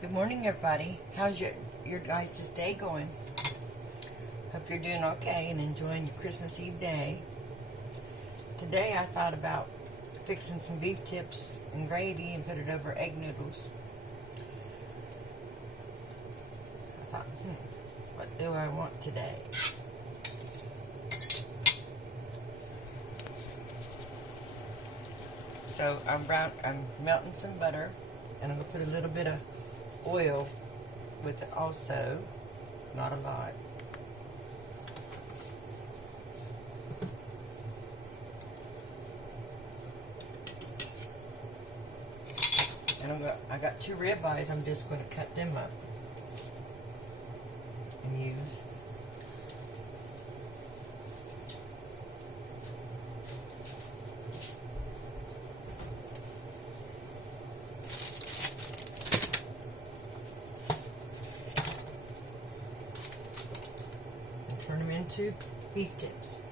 Good morning, everybody. How's your guys' day going? Hope you're doing okay and enjoying your Christmas Eve day. Today I thought about fixing some beef tips and gravy and put it over egg noodles. I thought, what do I want today? So I'm melting some butter, and I'm gonna put a little bit of oil with it also, not a lot. And I got 2 rib eyes. I'm just going to cut them up and use. And turn them into beef tips.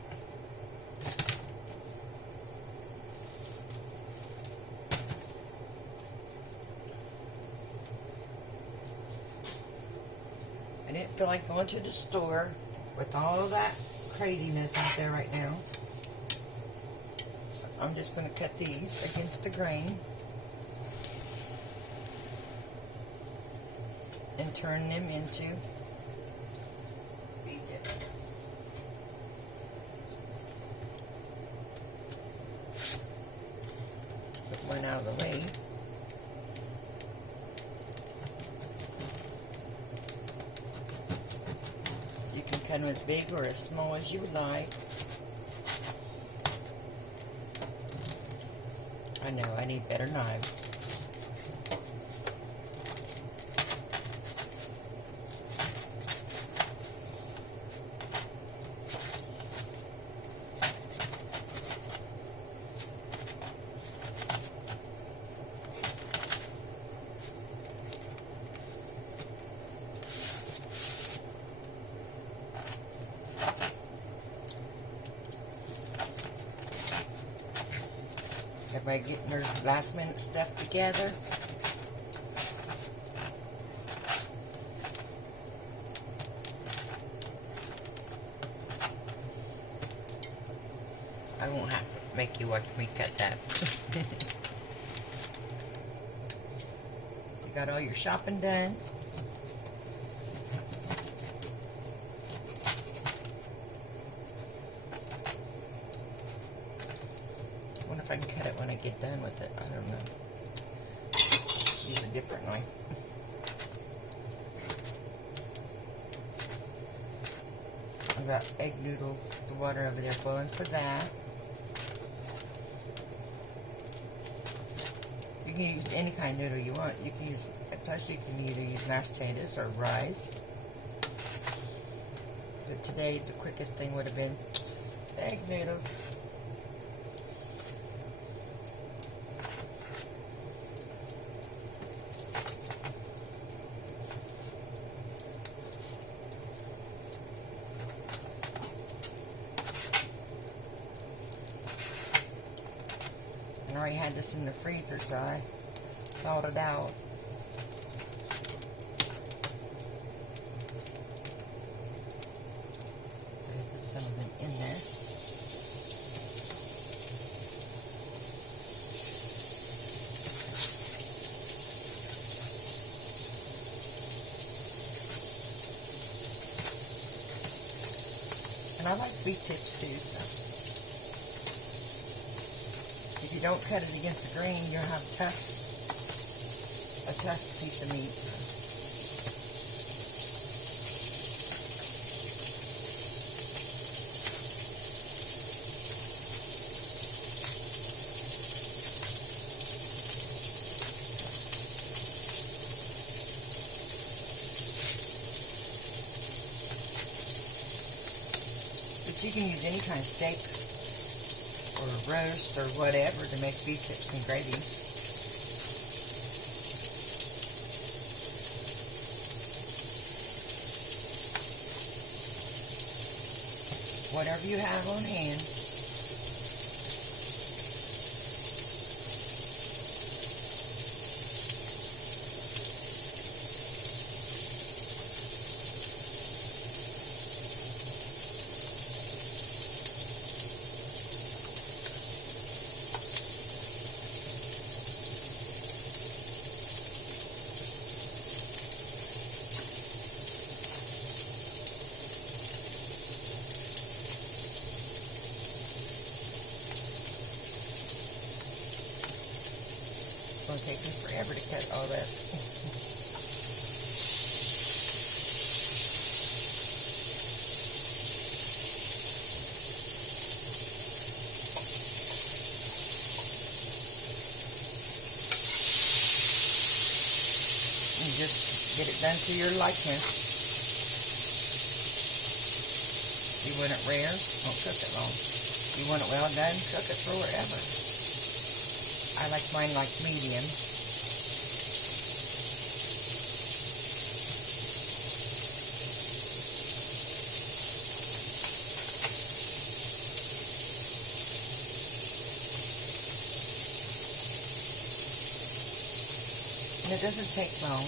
I didn't feel like going to the store with all of that craziness out there right now. So I'm just going to cut these against the grain and turn them into beef tips. Put one out of the way. Cut them as big or as small as you would like. I know, I need better knives. Everybody getting their last minute stuff together. I won't have to make you watch me cut that. You got all your shopping done. I wonder if I can cut it when I get done with it. I don't know. Use a different knife. I've got egg noodle, the water over there boiling for that. You can use any kind of noodle you want. You can use, plus you can either use mashed potatoes or rice. But today the quickest thing would have been egg noodles. I already had this in the freezer, so I thawed it out. Put some of them in there. And I like beef tips too, so. If you don't cut it against the grain, you'll have a tough piece of meat. But you can use any kind of steak or roast or whatever to make beef tips and gravy. Whatever you have on hand. all this. And just get it done to your likeness. You want it rare, don't cook it long. You want it well done, cook it for wherever. I like mine like medium. And it doesn't take long.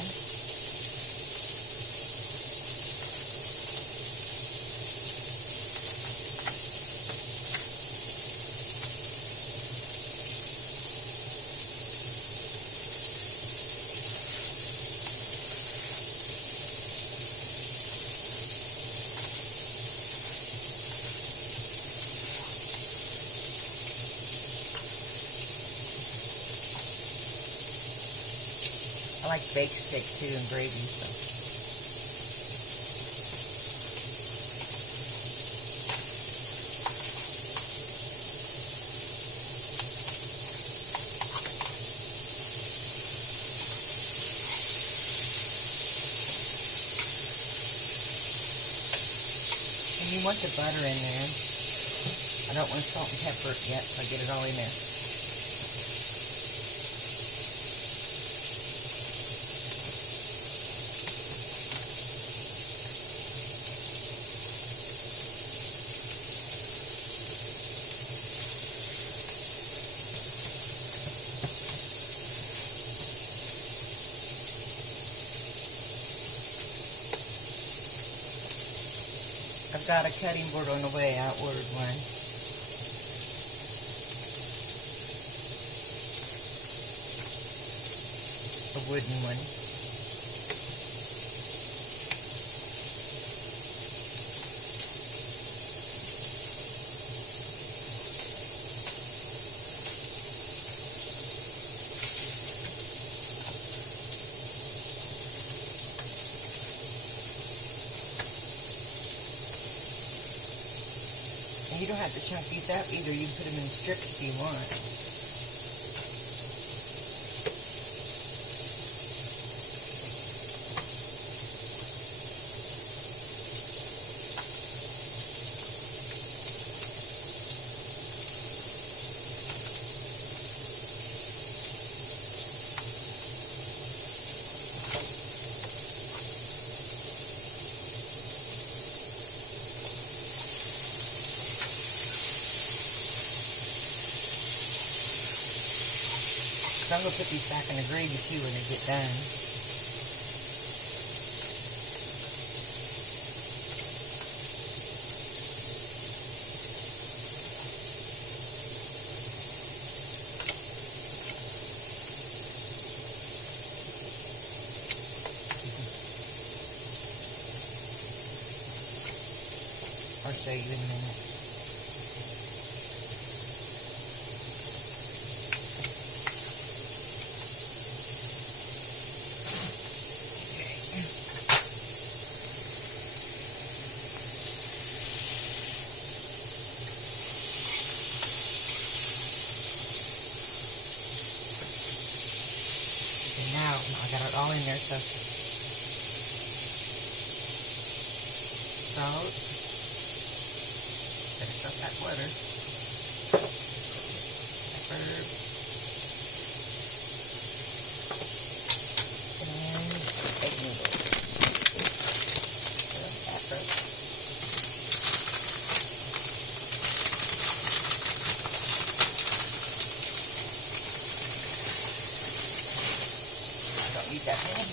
I like baked steak too and gravy, so. And you want the butter in there. I don't want to salt and pepper it yet, so I get it all in there. I've got a cutting board on the way. I ordered one. A wooden one. And you don't have to chunk these out either. You can put them in strips if you want. So I'm going to put these back in the gravy too when they get done. I'll show you in a minute. Now I got it all in there, so salt, gotta soak that butter, pepper, and egg noodles. Pepper. Eat that one.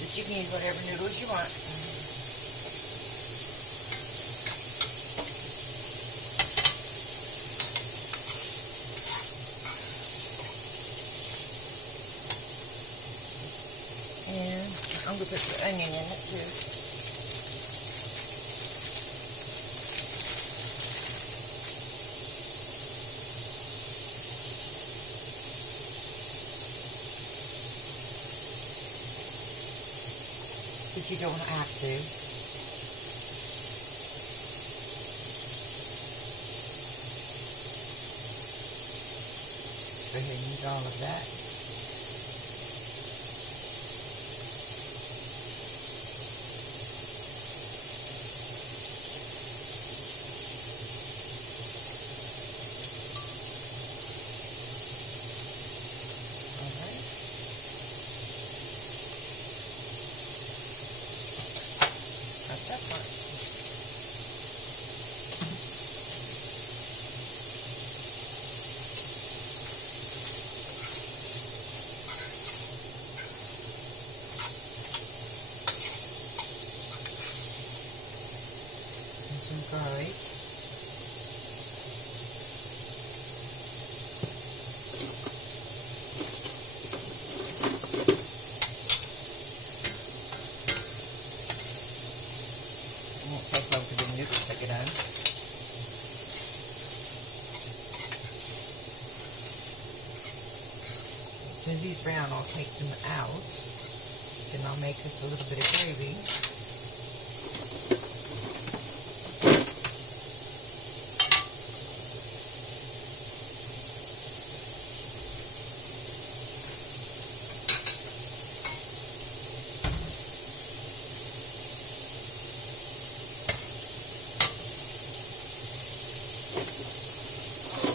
But you can use whatever noodles you want. And onion. I'm going to put the onion in it too. But you don't have to. Go ahead and use all of that. That part. And some garlic. It won't take long for the noodles to get done. As soon as these brown, I'll take them out. Then I'll make this a little bit of gravy.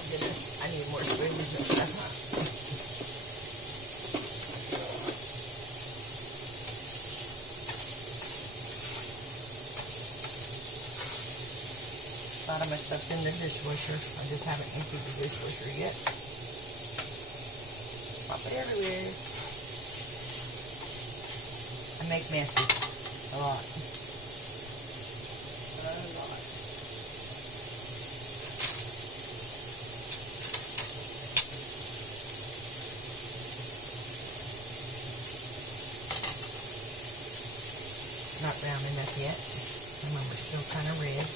Goodness, I need more spoons and stuff, huh? A lot of my stuff's in the dishwasher. I just haven't emptied the dishwasher yet. Pop it everywhere. I make messes a lot. It's not brown enough yet. Some of them are still kind of red.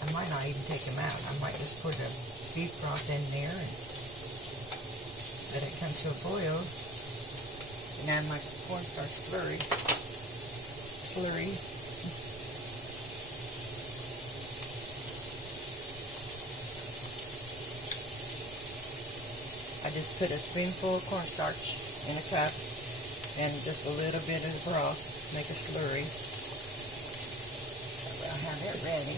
I might not even take them out. I might just put a beef broth in there and let it come to a boil. And add my cornstarch slurry. I just put a spoonful of cornstarch in a cup and just a little bit of broth. Make a slurry. I'll have it ready.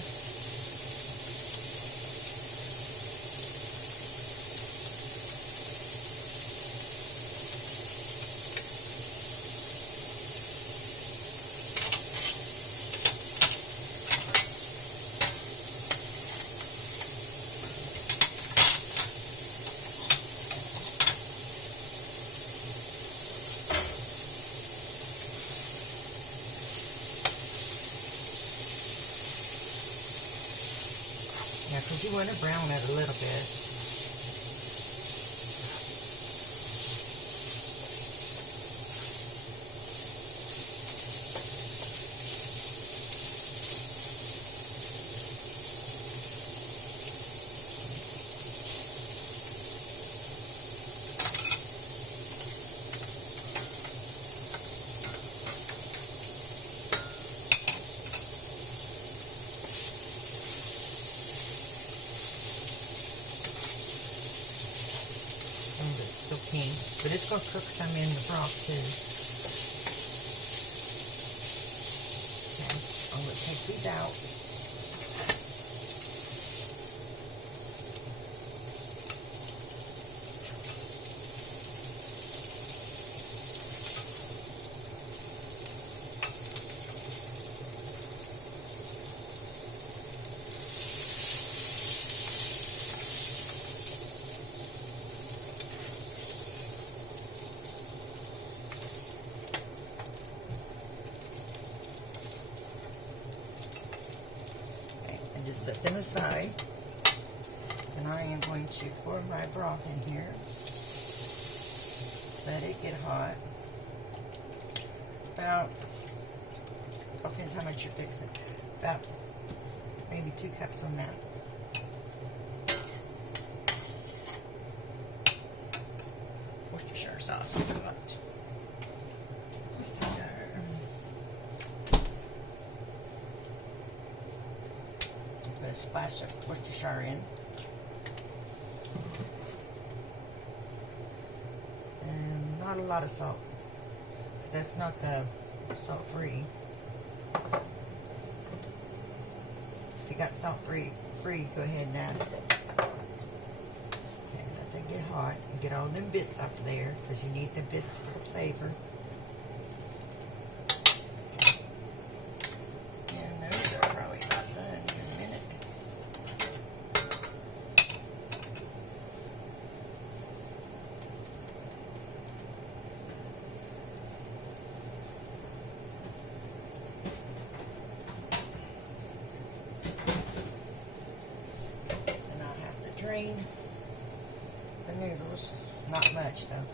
Yeah, because you want to brown it a little bit. It's still pink, but it's going to cook some in the broth too. Okay, I'm going to take these out. set them aside. And I am going to pour my broth in here. Let it get hot. About, depends how much you're fixing. About maybe 2 cups on that. Worcestershire sauce. Worcestershire. Put a splash of Worcestershire in. And not a lot of salt, because that's not the salt-free. If you got salt-free, go ahead and add it. And let that get hot and get all them bits off of there, because you need the bits for the flavor. And those are probably about done in a minute. Drain the noodles, not much though.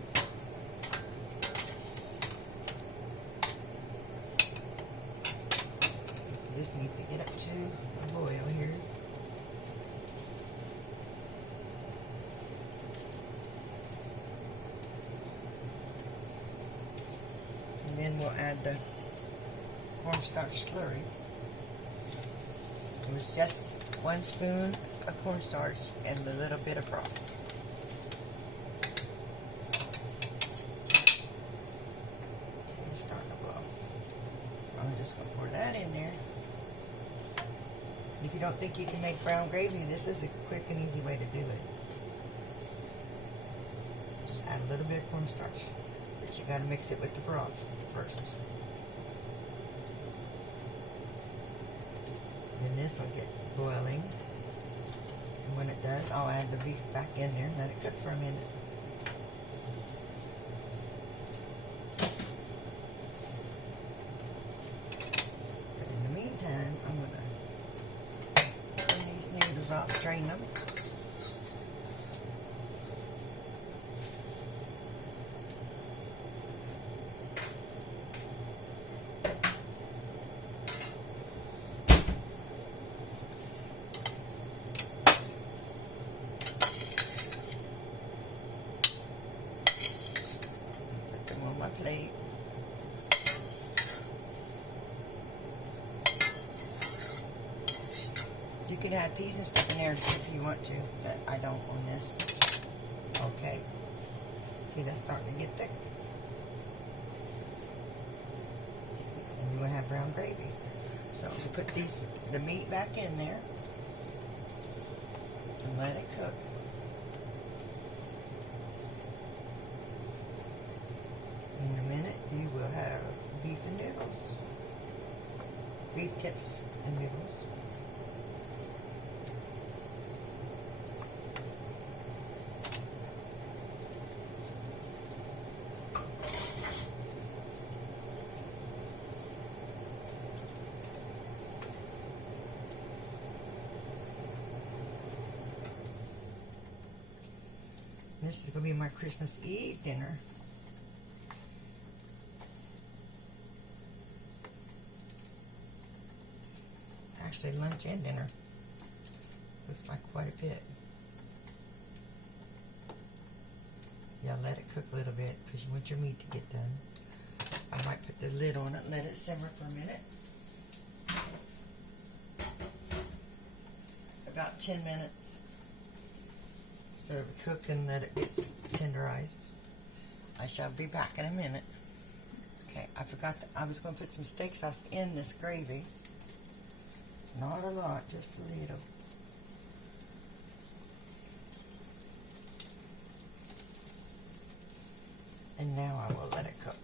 This needs to get up to a boil here. And then we'll add the cornstarch slurry. It was just 1 spoon of cornstarch and a little bit of broth. And it's starting to blow. So I'm just going to pour that in there. And if you don't think you can make brown gravy, this is a quick and easy way to do it. Just add a little bit of cornstarch, but you got to mix it with the broth first. Then this will get boiling. And when it does, I'll add the beef back in there and let it cook for a minute. But in the meantime, I'm going to turn these noodles off, drain them. My plate. You can add peas and stuff in there if you want to, but I don't on this. Okay. See, that's starting to get thick. And you will have brown gravy. So you put the meat back in there and let it cook. In a minute, you will have beef and noodles. Beef tips and noodles. This is going to be my Christmas Eve dinner. Actually, lunch and dinner. Looks like quite a bit. Yeah, let it cook a little bit because you want your meat to get done. I might put the lid on it and let it simmer for a minute. About 10 minutes. So it'll cook and let it get tenderized. I shall be back in a minute. Okay, I forgot that I was going to put some steak sauce in this gravy. Not a lot, just a little. And now I will let it cook.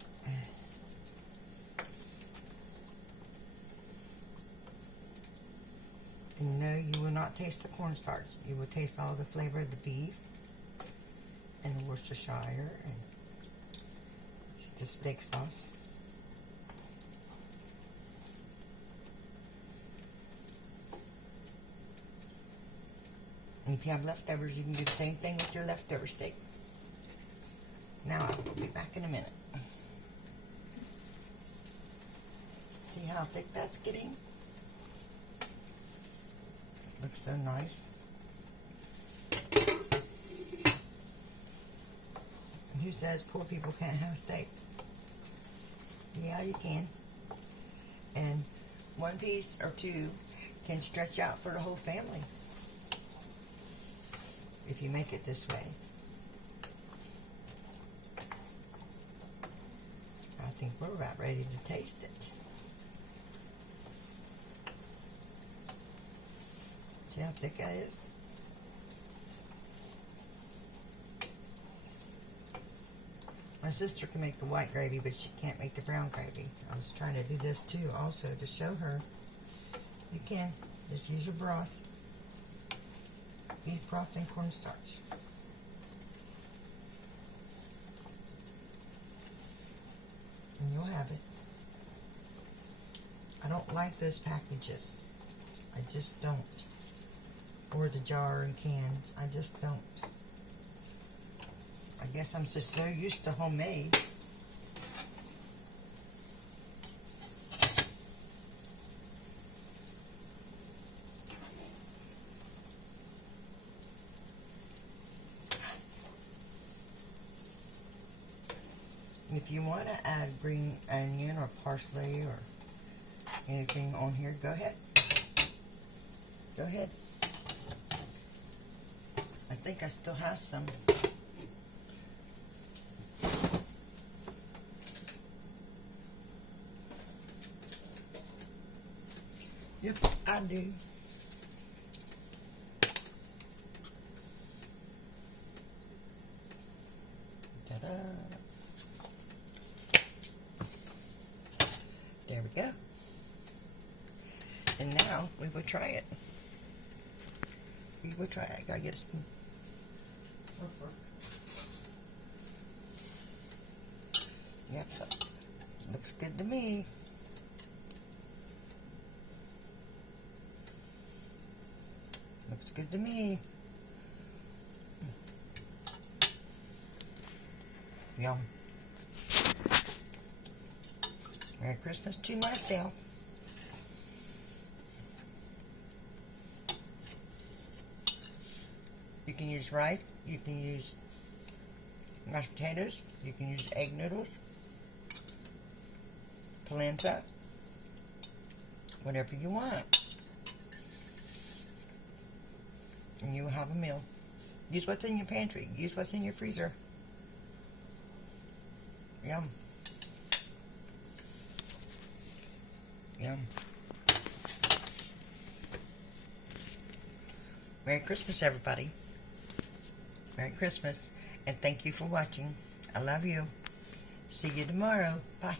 And no, you will not taste the cornstarch. You will taste all the flavor of the beef and the Worcestershire and the steak sauce. If you have leftovers, you can do the same thing with your leftover steak. Now I will be back in a minute. See how thick that's getting? Looks so nice. And who says poor people can't have steak? Yeah, you can. And one piece or two can stretch out for the whole family if you make it this way. I think we're about ready to taste it. See how thick that is? My sister can make the white gravy, but she can't make the brown gravy. I was trying to do this too also to show her. You can. Just use your broth. Beef broth and cornstarch. And you'll have it. I don't like those packages. I just don't. Or the jar and cans. I just don't. I guess I'm just so used to homemade. If you want to add green onion or parsley or anything on here, go ahead. Go ahead. I think I still have some. Yep, I do. Ta-da. There we go. And now we will try it. We will try it. I gotta get a spoon. Yep, so looks good to me. Looks good to me. Yum. Merry Christmas to myself. You can use rice, you can use mashed potatoes, you can use egg noodles, polenta, whatever you want. And you will have a meal. Use what's in your pantry, use what's in your freezer. Yum. Yum. Merry Christmas, everybody. Merry Christmas, and thank you for watching. I love you. See you tomorrow. Bye.